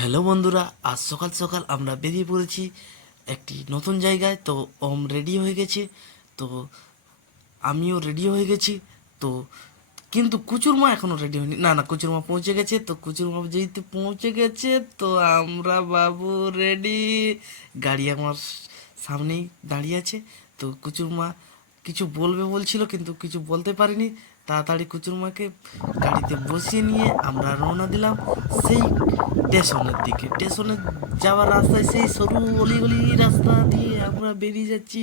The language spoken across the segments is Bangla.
হ্যালো বন্ধুরা, আজ সকাল সকাল আমরা বেরিয়ে পড়েছি একটি নতুন জায়গায়। তো ওম রেডি হয়ে গেছে, তো আমিও রেডি হয়ে গেছি। তো কিন্তু কুচুরমা এখনো রেডি হয়নি। না না, কুচুরমা পৌঁছে গেছে। তো কুচুরমা যেহেতু পৌঁছে গেছে, তো আমরা বাবু রেডি। গাড়ি আমার সামনেই দাঁড়িয়ে আছে। তো কুচুরমা কিছু বলবে বলছিল, কিন্তু কিছু বলতে পারিনি। তাড়াতাড়ি কুচুরমাকে গাড়িতে বসিয়ে নিয়ে আমরা রওনা দিলাম সেই স্টেশনের দিকে। স্টেশনে যাওয়ার রাস্তায় সেই সরু অলিগলি রাস্তা দিয়ে আমরা বেরিয়ে যাচ্ছি।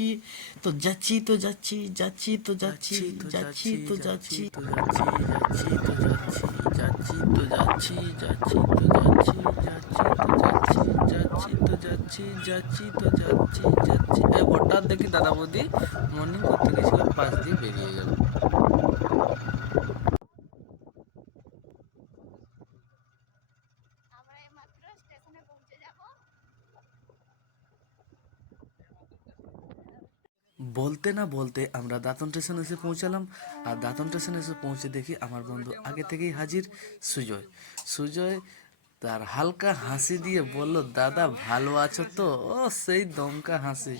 তো যাচ্ছি তো যাচ্ছি, যাচ্ছি তো যাচ্ছি, যাচ্ছি তো যাচ্ছি, যাচ্ছি তো যাচ্ছি, যাচ্ছি তো যাচ্ছি, যাচ্ছি তো যাচ্ছি, যাচ্ছি তো যাচ্ছি, যাচ্ছি তো যাচ্ছি, যাচ্ছি তো যাচ্ছি, যাচ্ছি। হঠাৎ দেখি দাদা বৌদি মর্নিং করতে গেছিল, পাশ দিয়ে বেরিয়ে গেল। আমরা এইমাত্র স্টেশনে পৌঁছে যাব। বলতে না বলতে আমরা দাঁতন স্টেশন এসে পৌঁছালাম। আর দাঁতন স্টেশন এসে পৌঁছে দেখি আমার বন্ধু আগে থেকেই হাজির, সুজয়। সুজয় তার হালকা হাসি দিয়ে বলল, দাদা ভালো আছো তো? ও সেই দমকা হাসি।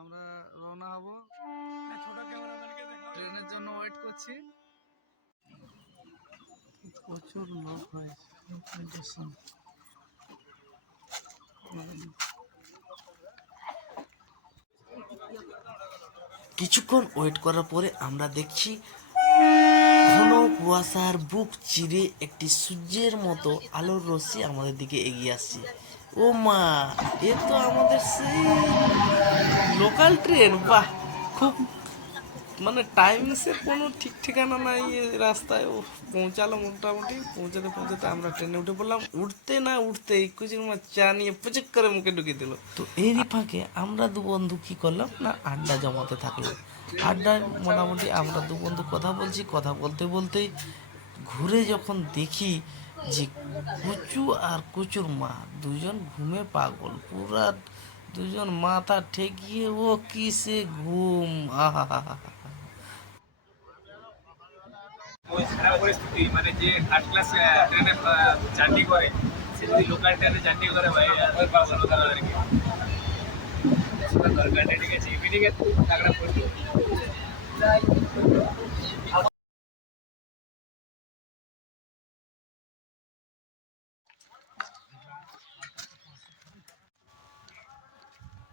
আমরা রওনা হব, ট্রেনের জন্য ওয়েট করছি। প্রচুর লোক হয়। কিছুক্ষণ ওয়েট করার পরে আমরা দেখছি ঘন কুয়াশার বুক চিরে একটি সূর্যের মতো আলোর রশ্মি আমাদের দিকে এগিয়ে আসছে। ও মা, এ তো আমাদের সেই লোকাল ট্রেন! বাহ, খুব মানে টাইমিংসের কোনো ঠিক ঠিকানা নাই এ রাস্তায়। ও পৌঁছালো, মোটামুটি পৌঁছাতে পৌঁছাতে আমরা ট্রেনে উঠে পড়লাম। উঠতে না উঠতে কুচির মা চা নিয়ে পুচুক করে মুখে ঢুকিয়ে দিল। তো এরই ফাঁকে আমরা দু বন্ধু কি করলাম না, আড্ডা জমাতে থাকলাম। আড্ডায় মোটামুটি আমরা দু বন্ধু কথা বলছি, কথা বলতে বলতেই ঘুরে যখন দেখি যে কুচু আর কুচুর মা দুজন ঘুমে পাগল, পুরা দুজন মাথা ঠেকিয়ে ও কিসে ঘুম! আহা! ওই খারাপ পরিস্থিতি মানে যে থার্ড ক্লাস ট্রেনে জার্নি করে, সে যদি লোকাল ট্রেনে জার্নি করে ভাই ওই পাগল হতে আর কি। সেটা দরকার নেই, ঠিক আছে, ইভিনিং এ টাকাটা পড়লো।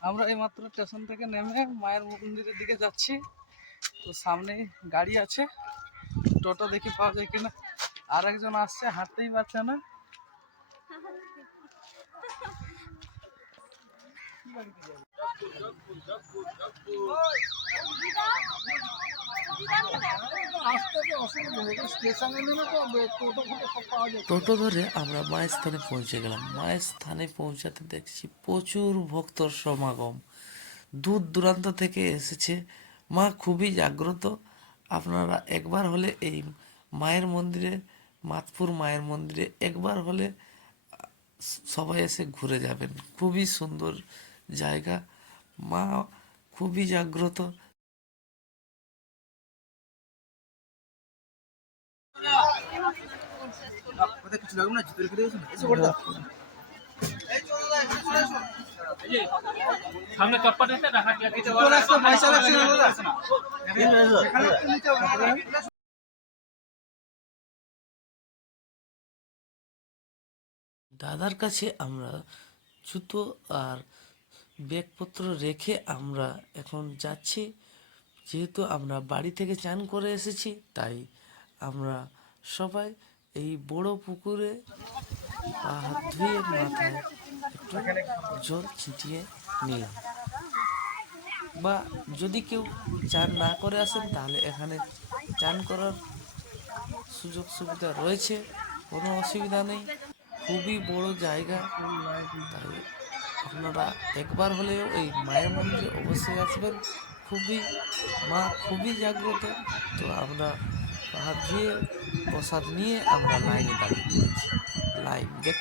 আমরা এইমাত্র স্টেশন থেকে নেমে মায়ের মন্দিরের দিকে যাচ্ছি। তো সামনে গাড়ি আছে, টোটো দেখি পাওয়া যায় কিনা। আর একজন আসছে, হাঁটতেই পারছে না। টোটো ধরে আমরা মায়ের স্থানে পৌঁছে গেলাম। মায়ের স্থানে পৌঁছাতে দেখছি প্রচুর ভক্তর সমাগম, দূর দূরান্ত থেকে এসেছে। মা খুবই জাগ্রত। আপনারা একবার হলে এই মায়ের মন্দিরে, মাতপুর মায়ের মন্দিরে একবার হলে সবাই এসে ঘুরে যাবেন। খুবই সুন্দর জায়গা, মা খুবই জাগ্রত। সামনে চপ্পট আছে না, হাঁটিয়ে দাদার কাছে আমরা জুতো আর ব্যাগপত্র রেখে আমরা এখন যাচ্ছি। যেহেতু আমরা বাড়ি থেকে চান করে এসেছি, তাই আমরা সবাই এই বড় পুকুরে পা হাত ধুয়ে মাথায় একটু জল ছিটিয়ে নিলাম। বা যদি কেউ চান না করে আসেন, তাহলে এখানে চান করার সুযোগ সুবিধা রয়েছে, কোনো অসুবিধা নেই। খুবই বড় জায়গা, তাই আপনারা একবার হলেও এই মায়ের মন্দিরে অবশ্যই আসবেন। খুবই মা খুবই জাগ্রত। তো আমরা হাত ধুয়ে প্রসাদ নিয়ে আমরা লাইনে দাঁড়িয়ে পড়েছি। লাইন দেখ।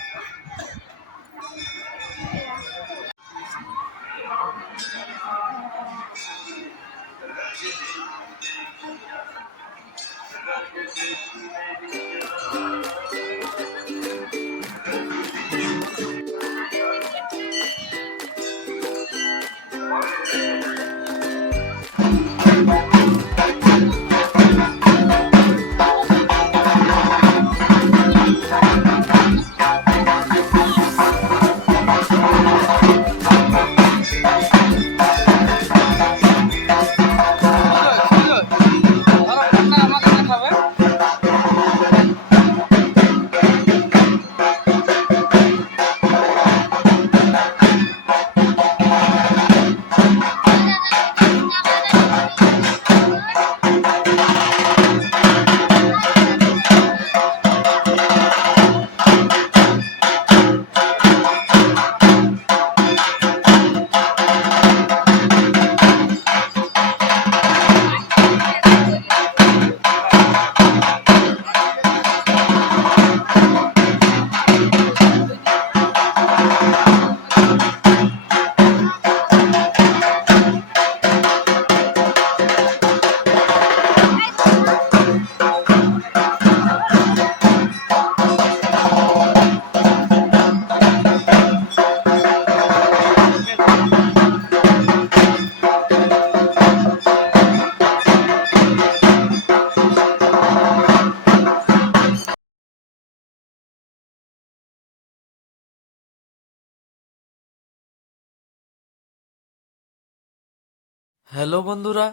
হ্যালো বন্ধুরা,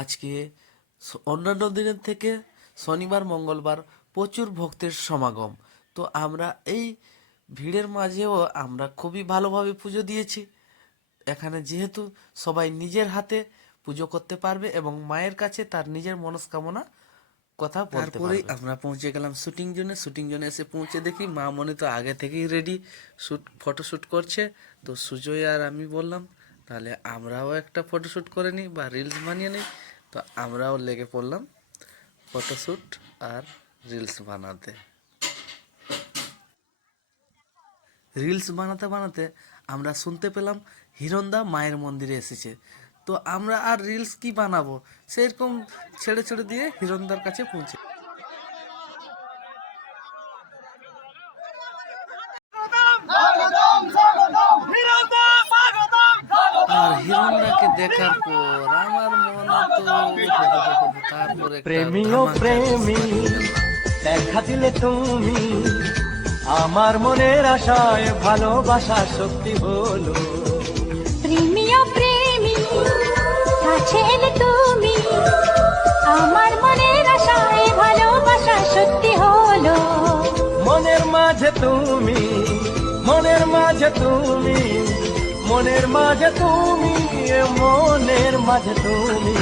আজকে অন্যান্য দিনের থেকে শনিবার মঙ্গলবার প্রচুর ভক্তের সমাগম। তো আমরা এই ভিড়ের মাঝেও আমরা খুবই ভালোভাবে পুজো দিয়েছি। এখানে যেহেতু সবাই নিজের হাতে পুজো করতে পারবে এবং মায়ের কাছে তার নিজের মনস্কামনা কথা বলতে পারবে। আমরা পৌঁছে গেলাম শুটিং জোনে এসে পৌঁছে দেখি মা মনি তো আগে থেকেই রেডি ফটোশ্যুট করছে। তো সুজয় আর আমি বললাম তাহলে আমরাও একটা ফটোশ্যুট করে নিই বা রিলস বানিয়ে নিই। তো আমরাও লেগে পড়লাম ফটোশ্যুট আর রিলস বানাতে। রিলস বানাতে বানাতে আমরা শুনতে পেলাম হিরণদা মায়ের মন্দিরে এসেছে। তো আমরা আর রিলস কি বানাবো, সেরকম ছেড়ে ছেড়ে দিয়ে হিরণদার কাছে পৌঁছে। আর হিরণদাকে দেখার পর আমার মনে তো তারপরে প্রেমী ও প্রেমী দেখা দিলে তুমি আমার মনের আশায় ভালোবাসা সত্যি হলো। প্রেমী ও প্রেমী কাছে এলে তুমি আমার মনের আশায় ভালোবাসা সত্যি হলো। মনের মাঝে তুমি, মনের মাঝে তুমি, মনের মাঝে তুমি, মনের মাঝে তুমি।